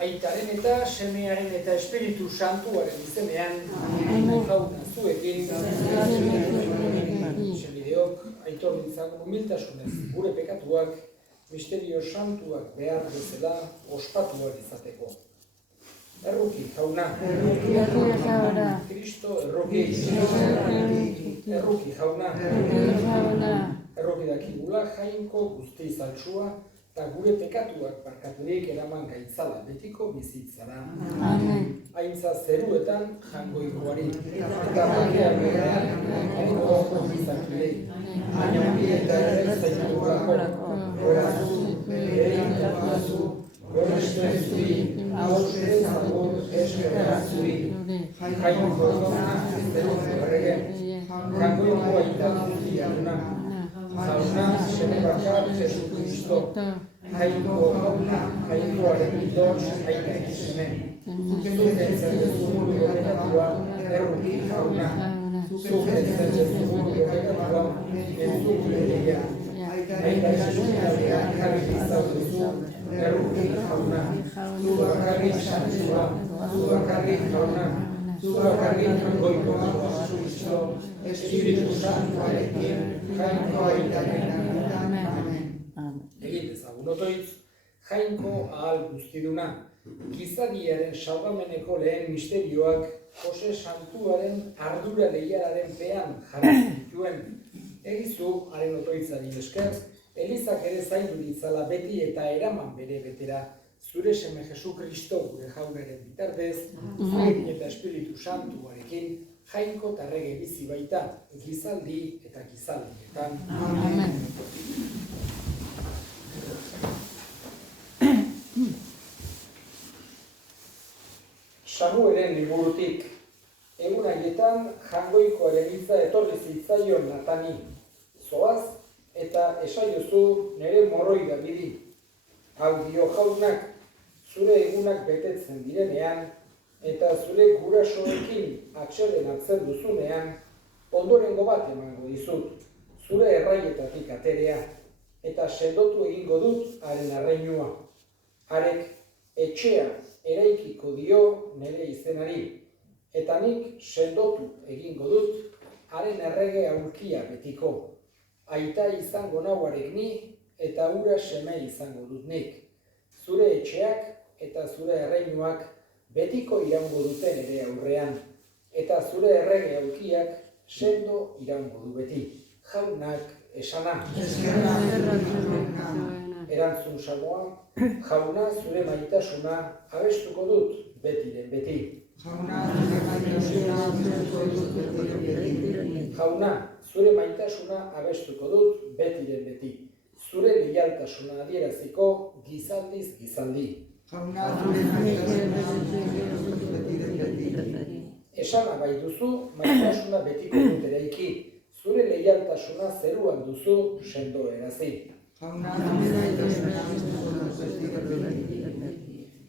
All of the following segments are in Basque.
Aitaren eta semearen eta Espiritu Santuaren izenean, jauna zuekin, senideok, aitor ditzagun humiltasunez, gure pekatuak, misterio santuak behar bezala ospatuak izateko. Erruki, jauna. Kristo erruki. Erruki, jauna. Erruki dakigula jainko guzti zaltsua, eta gure pekatuak barkaturik eraman gaitzala betiko bizitzara. Aintza zeruetan jangoikoari. Eta bakean berean, jango bizakilei. Ainauni eta ere zaitugulako. Gorazu, berein tatuazu, goresten zuri, hausen zabur eskerrazuri. Jainko dona, zeruko erregen. Jangoiko aita guztiaruna. Jauna, seme bakar, Jesu Kristo. Jainko jauna, jainkoaren idoz, aita izemen. Zuken zerdezugun gobekatua, erruki jauna. Zuken zerdezugun gobekatua, entzuk legeia. Aita eskuinadean jarri izauduzu, erruki jauna. Zu bakarrik santzua, zu bakarrik jauna. Zu bakarrik jangoiko Jesu Kristo, Espiritu Santuarekin, jainko aitaren. Egin dezagun otoitz, jainko ahal guztiduna, gizadiaren salbameneko lehen misterioak Jose Santuaren ardura leiararen pean jarri zituen. Egizu, haren otoitzari esker, Elizak ere zaindu ditzala beti eta eraman bere betera, zure seme Jesu Kristo gure jaunaren bitartez, zurekin eta Espiritu Santuarekin, jainko tarrege bizi baita, gizaldi eta gizaldietan. Amen. Samuelen liburutik, egun haietan jangoikoaren hitza etorri zitzaion Natani. Zoaz eta esaiozu nire morroi Dabidi. Hau dio jaunak, zure egunak betetzen direnean, eta zure gurasoekin atseden hartzen duzunean, ondorengo bat emango dizut, zure erraietatik aterea, eta sendotu egingo dut haren arreinua. Harek etxea eraikiko dio nire izenari, eta nik sendotu egingo dut haren errege aurkia betiko. Aita izango nauarek ni, eta ura seme izango dut nik. Zure etxeak eta zure erreinuak betiko iraungo duten ere aurrean, eta zure errege aurkiak sendo iraungo du beti. Jaunak esana. Erantzun salmoa, jauna zure maitasuna abestuko dut betiren beti. Jauna, zure maitasuna abestuko dut betiren beti. Zure leialtasuna adieraziko gizaldiz gizaldi. Esana bai duzu, maitasuna betiko dut eraiki. Zure leialtasuna zeruan duzu sendo erazi.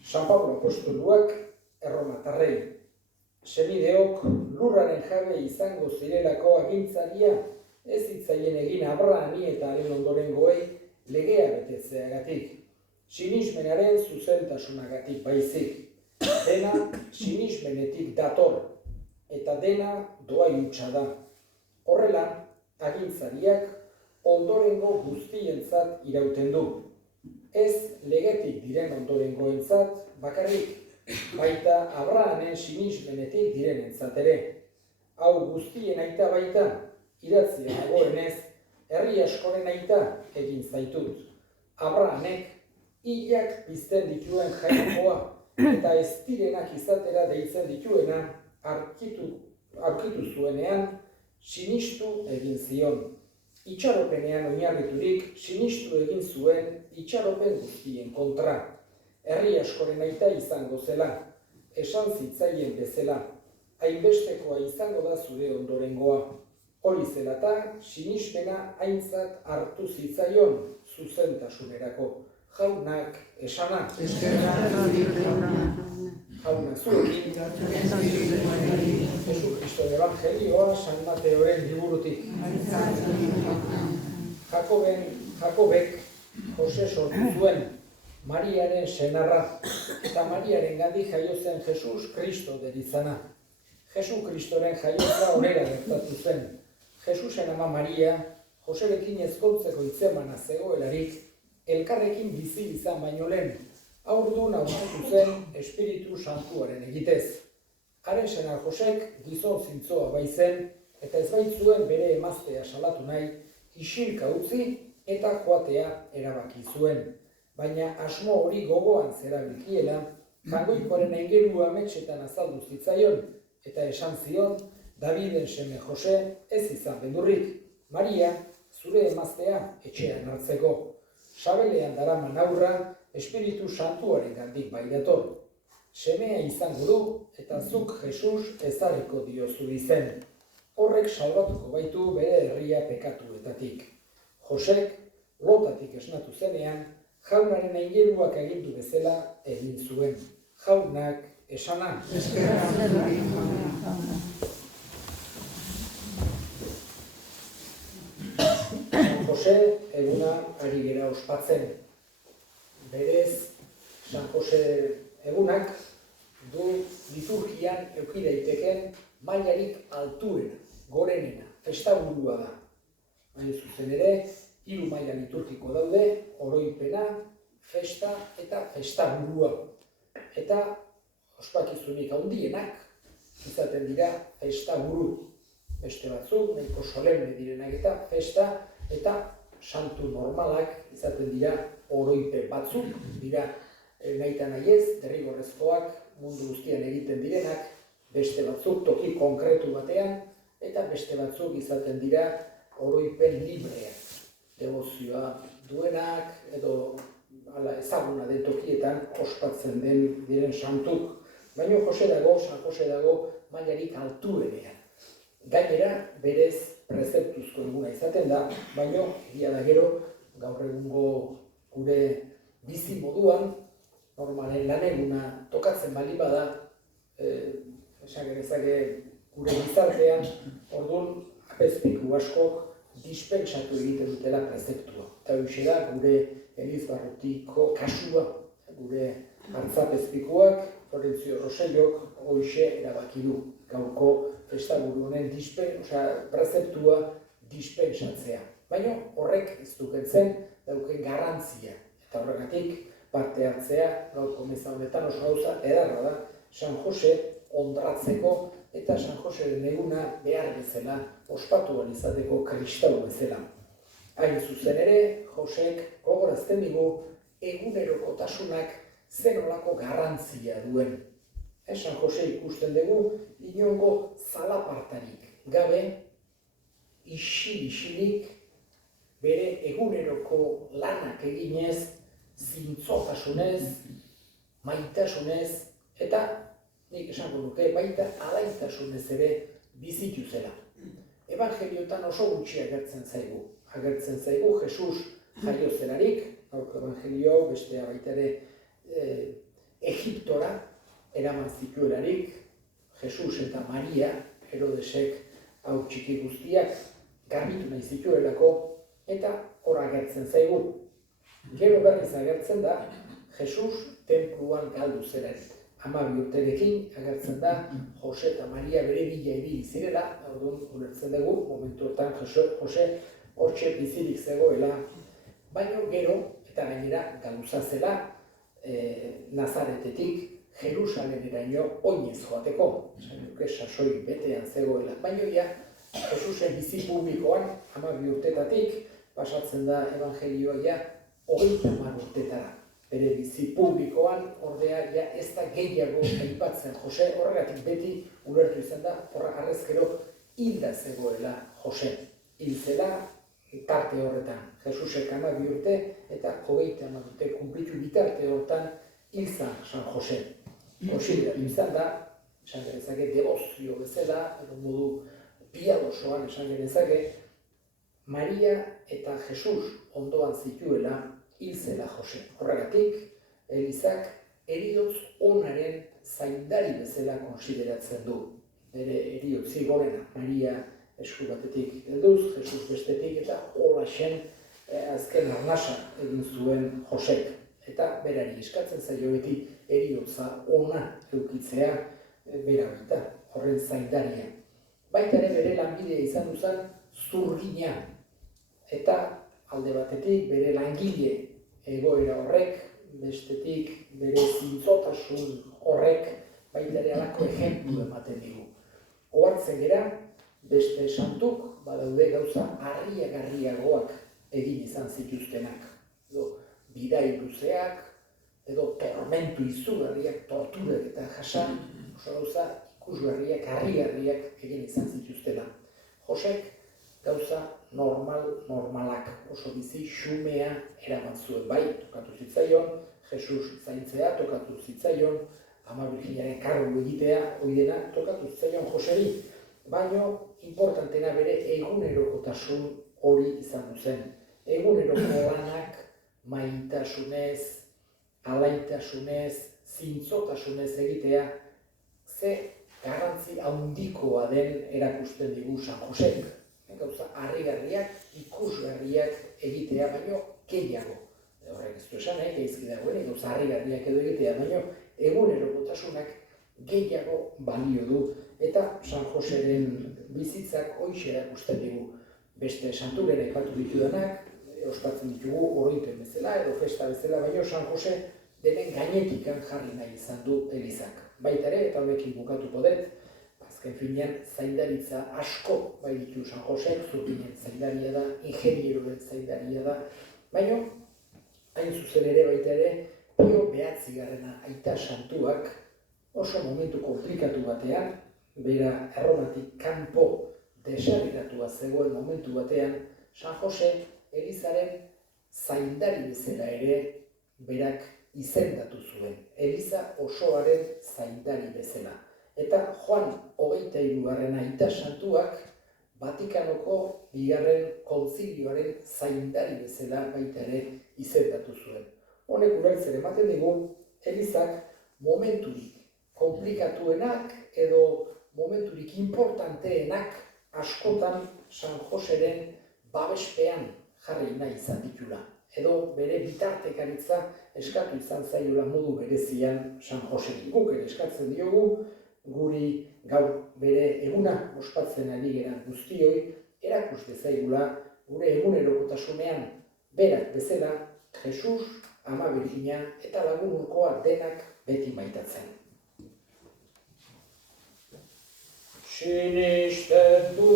San Pablo apostoluak erromatarrei. Senideok lurraren jabe izango zirelako agintzaria ez hitzaien egin Abrahami eta haren ondorengoei legea betetzeagatik. Sinismenaren zuzentasunagatik baizik. Dena sinismenetik dator eta dena doai hutsa da. Horrela, agintzariak ondorengo guztientzat irauten du. Ez legetik diren ondorengoentzat bakarrik, baita Abrahamen sinismenetik direnentzat ere. Hau guztien aita baita, idatzia dagoenez, herri askoren aita egin zaitut. Abrahamek hilak pizten dituen jainkoa eta ez direnak izatera deitzen dituena aurkitu zuenean, sinistu egin zion. Itxaropenean oinarriturik sinistu egin zuen itxaropen guztien kontra. Herri askoren aita izango zela, esan zitzaien bezala, hainbestekoa izango da zure ondorengoa. Hori zelata, sinismena aintzat hartu zitzaion zuzentasunerako. Jaunak esana. Jauna zuekin, Jesu Kristoren Evangelioa San Mateoren liburutik. Jakoben Jakobek Jose sortu zuen Mariaren senarra, eta Mariaren gandik jaio zen Jesus Kristo derizana. Jesu Kristoren jaiotza honela gertatu zen. Jesusen ama Maria, Joserekin ezkontzeko hitzemana zegoelarik, elkarrekin bizi izan baino lehen, haurdun hautatu zen Espiritu Santuaren egitez. Haren senar Josek gizon zintzoa baizen, eta ez baitzuen bere emaztea salatu nahi, isilka utzi eta joatea erabaki zuen. Baina asmo hori gogoan zerabilkiela, Jagoikoaren aingerua ametsetan azaldu zitzaion, eta esan zion, Daviden seme Jose ez izan beldurrik, Maria, zure emaztea etxean hartzeko. Sabelean daraman aurra, Espiritu Santuaren gandik baidator. Semea izango du, eta zuk Jesus ezarriko diozu izen. Horrek salbatuko baitu bere herria pekatuetatik. Josek, lotatik esnatu zenean, jaunaren aingeruak agindu bezala egin zuen. Jaunak esana. Jose eguna ari gera ospatzen. Berez, San Jose egunak du liturgian eduki daiteken mailarik altuena, gorenena, festaburua da. Baina zuzen ere, 3 maila liturgiko daude, oroipena, festa eta festaburua. Eta ospakizunik handienak izaten dira festaburu. Beste batzuk, nahiko solemne direnak eta festa eta santu normalak izaten dira oroipe batzuk, dira nahita nahiez, derrigorrezkoak mundu guztian egiten direnak, beste batzuk toki konkretu batean, eta beste batzuk izaten dira oroipen libreak. Devozioa duenak, edo ezaguna den tokietan ospatzen diren santuk. Baina San Jose dago mailarik altuenean. Gainera, berez prezeptuzko eguna izaten da, baina egia da gero, gaur egungo gure bizi moduan, normalen lan eguna tokatzen bali bada, esan genezake gure gizartean, orduan apezpiku askok dispensatu egiten dutela prezeptua. Eta hoxe da gure Elizbarrutiko kasua, gure hartzapezpikuak, Florentzio Rosellok hoxe erabaki du gaurko festaburu honen prezeptua dispensatzea. Baina horrek ez dukentzen dauken garrantzia. Eta horregatik parte hartzea gaurko meza honetan oso gauza edarra da San Jose hondratzeko eta San Joseren eguna behar bezala ospatu ahal izateko kristau bezala. Hain zuzen ere, Josek gogorazten digu egunerokotasunak zen olako garrantzia duen. San Jose ikusten dugu inongo zalapartarik gabe, isilik bere eguneroko lanak eginez, zintzotasunez, maitasunez, eta nik esango nuke baita alaitasunez ere bizitu zela. Evangeliotan oso gutxi agertzen zaigu. Agertzen zaigu Jesus jaio zelarik, gaurko evangelio bestea baita ere Egiptora eraman zituelarik, Jesus eta Maria, Herodesek haur txiki guztiak garbitu nahi zituelako, eta hor agertzen zaigu. Gero berriz agertzen da, Jesus tenpluan galdu zelarik. 12 urterekin agertzen da, Jose eta Maria bere bila ibili zirela, orduan ulertzen dugu, momentu hortan Jose hortxe bizirik zegoela, baina gero, eta gainera galuza zela, Nazaretetik Jerusalemeraino oinez joateko, sasoi betean zegoela. Baina Jesusen bizi publikoan 12 urtetatik pasatzen da evangelioa 30 urtetara. Bere bizi publikoan ordea ez da gehiago aipatzen Jose, horregatik beti ulertu izan da, harrezkero hilda zegoela Jose. Hil zela tarte horretan, Jesusek 12 urte eta 30 urte kunplitu bitarte horretan hil zan San Jose. Konsideratu izan da, esan genezake devozio bezala, edo modu piadosoan esan genezake, Maria eta Jesus ondoan zituela hil zela Jose. Horregatik, Elizak heriotz onaren zaindari bezala konsideratzen du. Bere heriotzi gorena, Maria esku batetik helduz, Jesus bestetik eta holaxen azken arnasa egin zuen Josek. Eta berari eskatzen zaio beti heriotza ona edukitzea bera baita, horren zaindaria. Baita ere bere lanbidea izan duzan zurgina. Eta alde batetik bere langile egoera horrek, bestetik bere zintzotasun horrek, baita ere halako ejemplu ematen digu. Ohartzen gera, beste santuk badaude gauza harriagarriagoak egin izan zituztenak. Edo bidai luzeak, edo tormentu izugarriak, torturak eta jasan, oso gauza ikusgarriak, harrigarriak egin izan zituztena. Josek gauza normalak, oso bizi xumea eraman zuen bai, tokatu zitzaion, Jesus zaintzea tokatu zitzaion, Ama Birjinaren kargu egitea, hori dena tokatu zitzaion Joseri, baina importantena bere egunerokotasun hori izan zen. Eguneroko lanak maitasunez, alaitasunez, zintzotasunez egitea, ze garrantzi handikoa den erakusten digu San Josek. Gauza harrigarriak, ikusgarriak egitea, baino gehiago. Horrek ez du esan, gaizki dagoen, gauza harrigarriak edo egitea, baino egunerokotasunak gehiago balio du. Eta San Joseren bizitzak hoixe erakusten digu. Beste santuren aipatu ditudanak, ospatzen ditugu oroipen bezala edo festa bezala, baino San Jose denen gainetikan jarri nahi izan du Elizak. Baita ere, eta honekin bukatuko dut, azken finean zaindaritza asko bai ditu San Jose, zurginen zaindaria da, ingenieroren zaindaria da, baina hain zuzen ere baita ere, Pio behatzigarrena aita santuak oso momentu komplikatu batean, bera Erromatik kanpo desagerratua zegoen momentu batean, San Jose Elizaren zaindari bezala ere berak izendatu zuen. Eliza osoaren zaindari bezala. Eta Joan 23. aita santuak Vatikanoko bigarren kontzilioaren zaindari bezala baita ere izendatu zuen. Honek ulertzen ematen digu, Elizak momenturik komplikatuenak edo momenturik importanteenak askotan San Joseren babespean jarri nahi izan ditula. Edo bere bitartekaritza eskatu izan zaiola modu berezian San Joseri. Guk ere eskatzen diogu, guri gaur bere eguna ospatzen ari gera guztioi, erakus dezaigula gure egunerokotasunean berak bezala, Jesus, Ama Birjina eta lagun urkoa denak beti maitatzen. Sinisten du,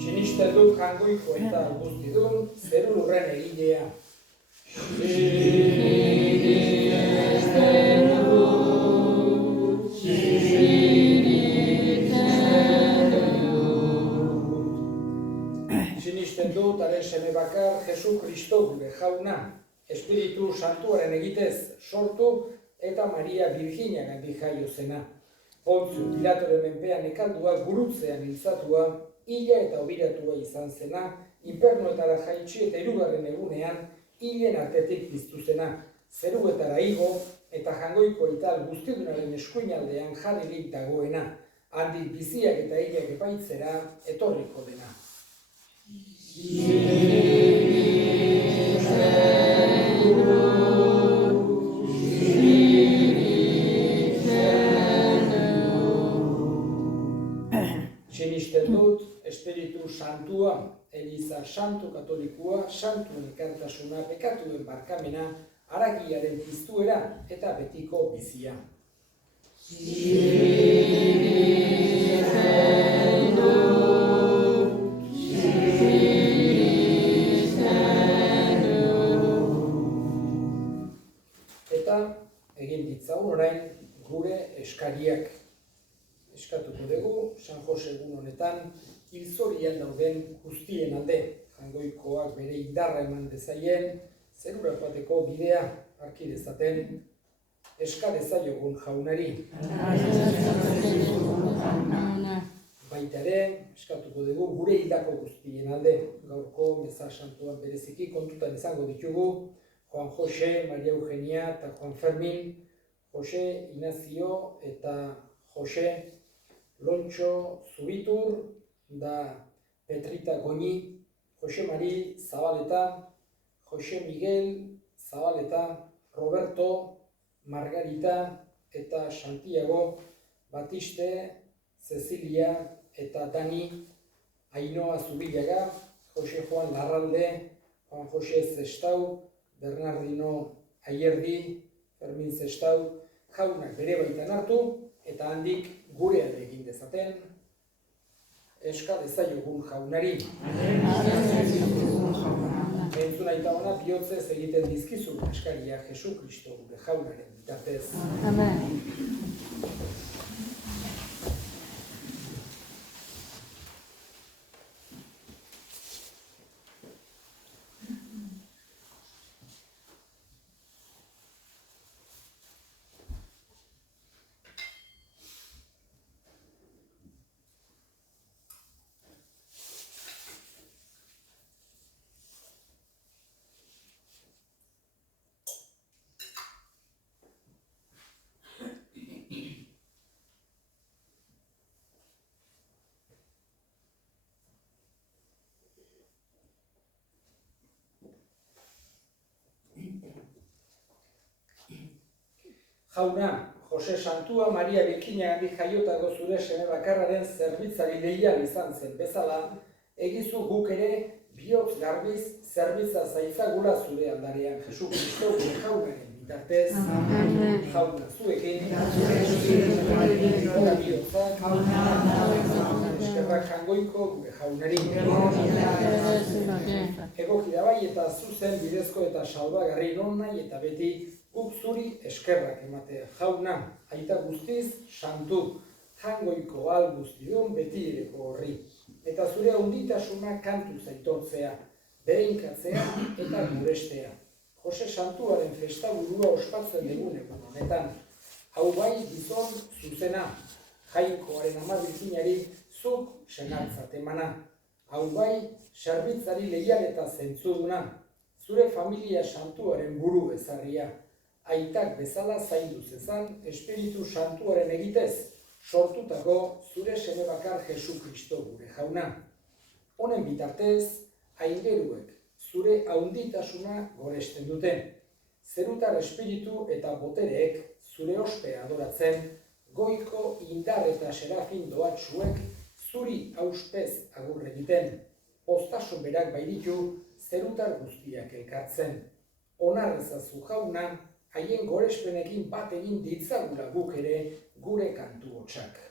sinisten du kangoiko eta guztidun, zeru lurren egilea. Sinisten dut, haren seme bakar, Jesu Kristo gure jauna, Espiritu Santuaren egitez sortu eta Maria Birjinagandik jaio zena. Pontzio Pilatoren menpean ekaldua gurutzean hiltzatua, hila eta obiratua izan zena, infernuetara jaitsi eta 3. egunean hilen artetik piztu zena, zeruetara igo eta jangoiko ital guztidunaren eskuinaldean jarririk dagoena, handik biziak eta hilak epaitzera etorriko dena. Sinisten dut, Espiritu Santua, Eliza Santu Katolikoa, Santuen elkartasuna, pekatuen barkamena, haragiaren piztuera eta betiko bizia. Eta egin ditzagun orain gure eskariak. Eskatuko dugu, San Jose egun honetan, hilzorian dauden guztien alde, jangoikoak bere indarra eman dezaien, zerura joateko bidea harki dezaten, eska dezaiogun jaunari. Baita ere, eskatuko dugu gure hildako guztien alde, gaurko meza santuan bereziki kontutan izango ditugu, Juan Jose, Maria Eugenia eta Juan Fermin, Jose Inazio eta Jose Lontxo Zubitur, da Petrita Goñi, Jose Mari Zabaleta, Jose Miguel Zabaleta, Roberto, Margarita eta Santiago, Batiste, Cecilia eta Dani, Ainhoa Zubillaga, Jose Juan Larralde, Juan Jose Zestau, Bernardino Ayerdi, Fermin Zestau, jaunak bere baitan hartu, eta handik gurean egin dezaten, eska dezaiogun jaunari. Entzuna eta ona bihotzez egiten dizkizu eskaria Jesu Kristo gure jaunaren bitartez. Amen. Jauna, Jose Santua Maria Birjinagatik jaiotako zure seme bakarraren zerbitzari leial izan zen bezala, egizu guk ere bihotz garbiz zerbitza zaitzagula zure aldarean Jesu Kristo gure jaunaren bitartez. Jauna zuekin, gora bihotzak, eskerrak jangoiko gure jaunari. Egoki da bai eta zuzen bidezko eta salbagarri non nahi eta beti guk zuri eskerrak ematea. Jauna, aita guztiz, santu, jangoiko al guztiun betireko horri. Eta zure handitasuna kantu zaitortzea, bereinkatzea eta gurestea. Jose Santuaren festaburua ospatzen dugun egun honetan. Hau bai gizon zuzena, Jainkoaren ama Birjinari zuk senartzat emana. Hau bai zerbitzari leial eta zentzuduna, zure familia santuaren buru bezarria. Aitak bezala zaindu zezan, Espiritu Santuaren egitez, sortutako zure seme bakar Jesu Kristo gure jauna. Honen bitartez, aingeruek zure haunditasuna goresten duten. Zerutar espiritu eta botereek zure ospe adoratzen, goiko indar eta serafin doatsuek zuri auspez agur egiten. Postaso berak bairitu zerutar guztiak elkartzen. Onarrezazu jauna, haien gorespenekin bat egin ditzagula guk ere gure kantu hotsak.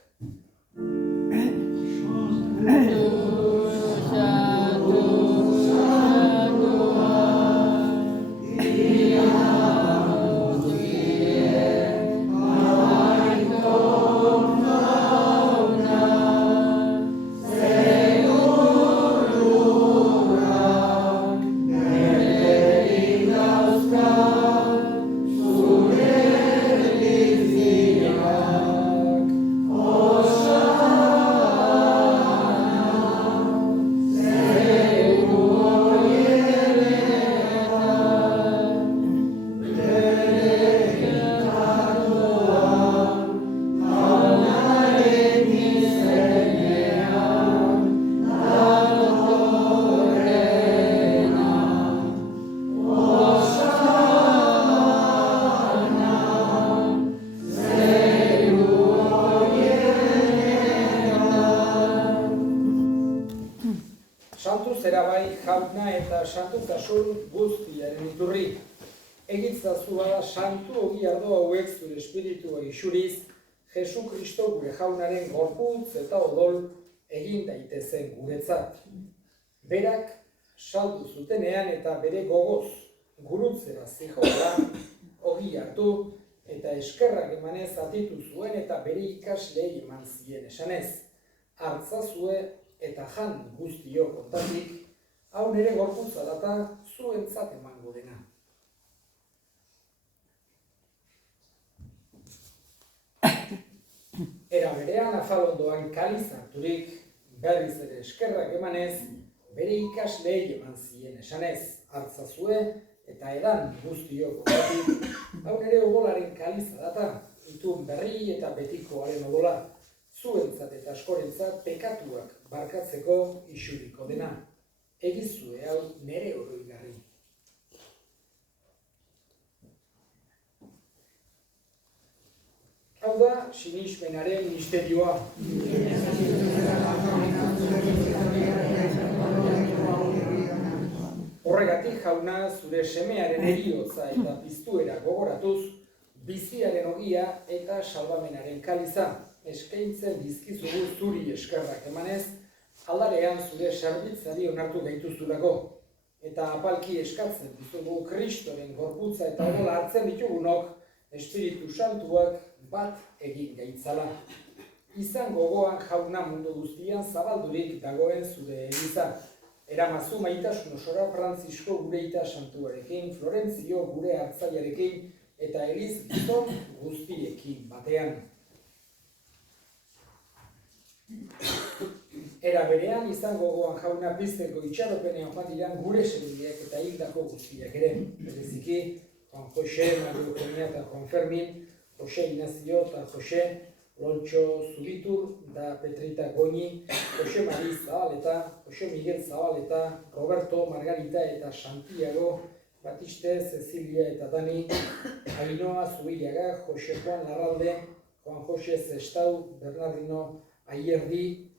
Jauna eta santutasun guztiaren iturri. Egitzazua santu ogi ardo hauek zure espiritua isuriz, Jesu Kristo gure jaunaren gorputz eta odol egin daitezen guretzat. Berak saldu zutenean eta bere gogoz gurutzera zijoala, ogi hartu eta eskerrak emanez atitu zuen eta bere ikaslei eman zien esanez. Hartzazue eta jan guztio kontatik, hau nire gorputza data zuentzat emango dena. Era berean afalondoan kaliz harturik, berriz ere eskerrak emanez, bere ikaslei eman zien esanez. Hartzazue eta edan guztio kontatik, hau nire odolaren kaliza data, itun berri eta betikoaren odola. zuentzat eta askorentzat pekatuak barkatzeko isuriko dena. Egizue hau nere oroigarri. Hau da, sinismenaren misterioa. Horregatik jauna zure semearen heriotza eta piztuera gogoratuz, biziaren ogia eta salbamenaren kaliza eskaintzen dizkizugu zuri eskerrak emanez, aldarean zure serbitzari onartu gaituzulako. Eta apalki eskatzen dizugu Kristoren gorputza eta odola hartzen ditugunok, Espiritu Santuak bat egin gaitzala. Izan gogoan jauna mundu guztian zabaldurik dagoen zure eliza. Eramazu maitasun osora Frantzisko gure ita santuarekin, Florentzio gure hartzaiarekin eta eliz gizon guztiekin batean. Era berean izan gogoan jauna pizteko itxaropenean joan diran gure senideak eta hildako guztiak ere. Bereziki, Juan Jose, Maria Eugenia eta Juan Fermin, Jose Ignacio eta Jose Lontxo Zubitur da Petrita Goñi, Jose Mari Zabaleta, Jose Miguel Zabaleta, Roberto, Margarita eta Santiago, Batiste, Cecilia eta Dani, Ainhoa Zubillaga, Jose Juan Larralde, Juan Jose Zestau, Bernardino Aierdi,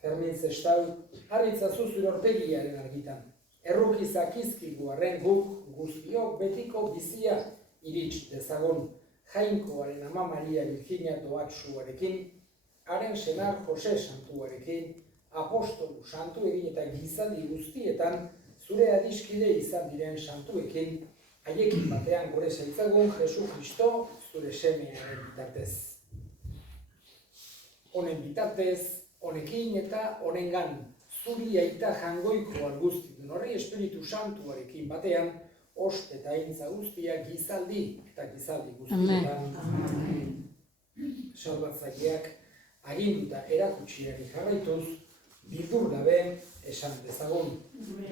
Fermin Zestau, harritzazu zure aurpegiaren argitan. Erruki zakizkigu arren guk guztiok betiko bizia irits dezagun. Jainkoaren ama Maria Virginia Toatsuarekin, haren senar Jose Santuarekin, apostolu santu egin eta gizaldi guztietan zure adiskide izan diren santuekin, haiekin batean gore zaitzagun Jesu Kristo zure semearen bitartez. Honen bitartez, honekin eta honengan, zuri aita jangoiko guztidun horri Espiritu Santuarekin batean, ost eta aintza guztia gizaldi eta gizaldi guztietan. Salbatzaileak aginduta erakutsiari jarraituz, bildur gabe esan dezagun.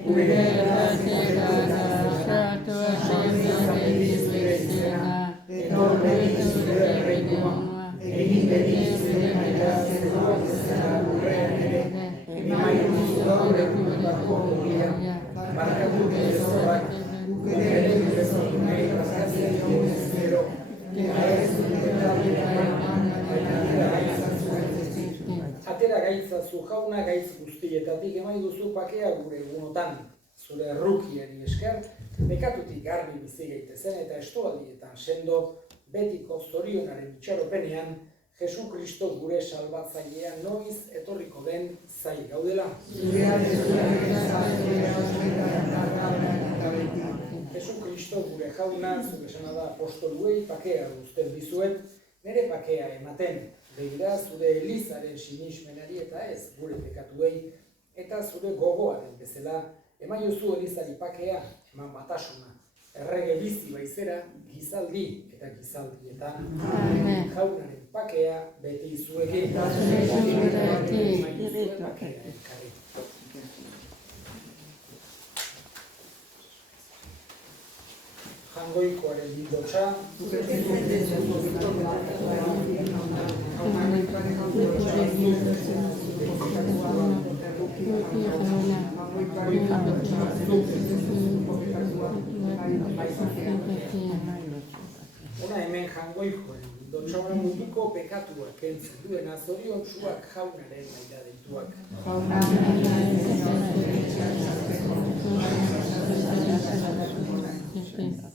Gure etorre zure erreinua, egin bedi zure naia zegoak ezera gurrean ere, emaitu gaur egunetako dugia, barkatu bezorrak, gure bezorrak nahi baskatzen joan ezkero, eta ez dutela atera gaitzazu jauna gaitz guztietatik emai duzu pakea gure egunotan, zure errukiari esker, bekatutik garbi bizi gaitezen eta estualdietan sendo betiko zorionaren itxaropenean, Jesu Kristo gure salbatzailea noiz etorriko den zai gaudela. Jesu Kristo gure jauna, zure esana da apostoluei pakea guzten dizuet, nire pakea ematen, begira zure elizaren sinismenari eta ez gure pekatuei, eta zure gogoaren bezala, emaiozu elizari pakea, eman batasuna, errege bizi baizera, gizaldi eta gizaldietan. Jaunaren pakea beti zuekin. Jangoikoaren bildotxa, ona hemen jangoikoaren bildotxa munduko pekatuak kentzen duena zoriontsuak jaunaren maila deituak. Alleluia.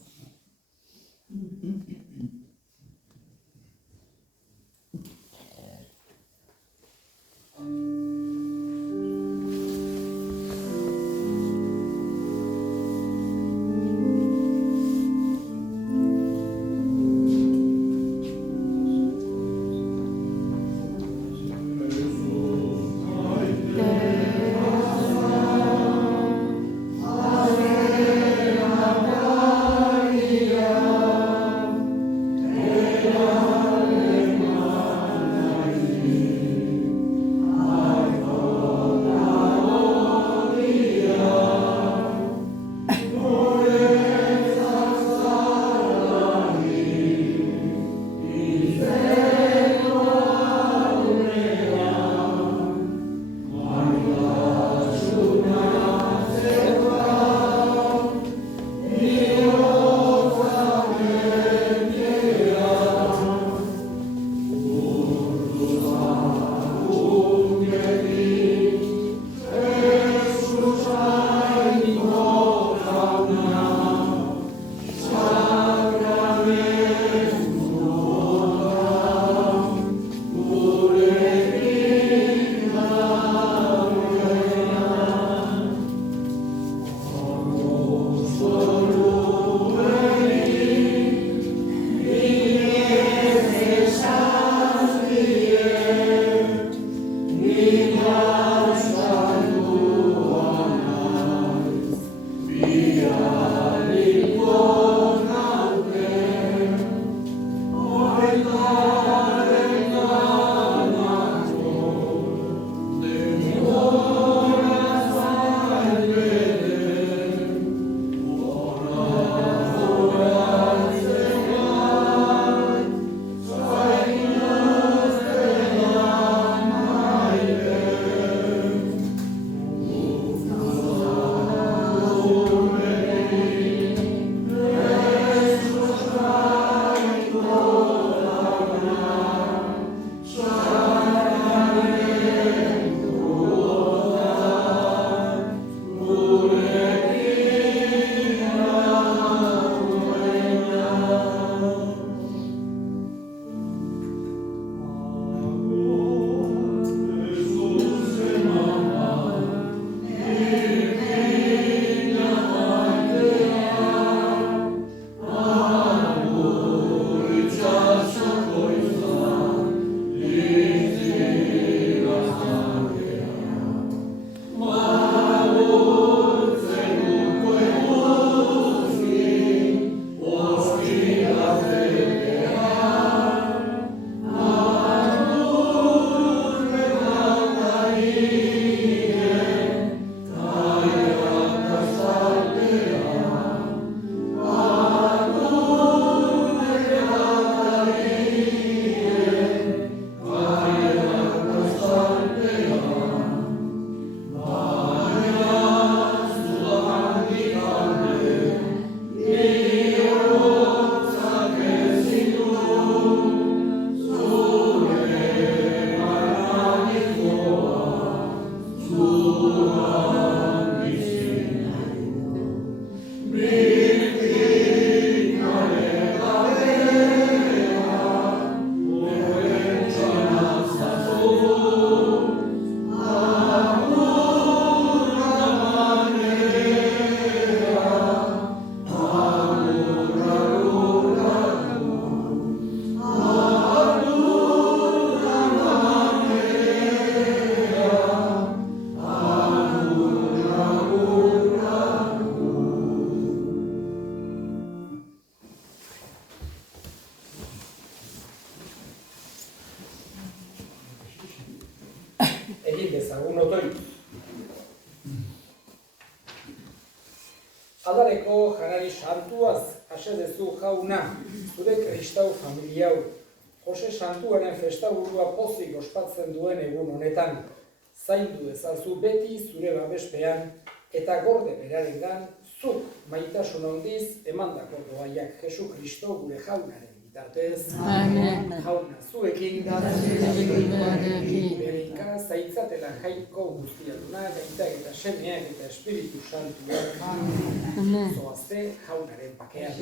egun otoi. Adareko janari santuaz hasedezu jauna, zure kristau familiau. Jose Santuaren festaburua pozik ospatzen duen egun honetan. Zaindu ezazu beti zure babespean, eta gorde berarengan zuk maitasun handiz emandako doaiak Jesu Kristo gure jaunaren bitartez. Amen. Jauna zuekin, bere zaitzatela jaiko guztiaduna, gaitak eta semeak eta Espiritu Santuak. Zoazte jaunaren bakean.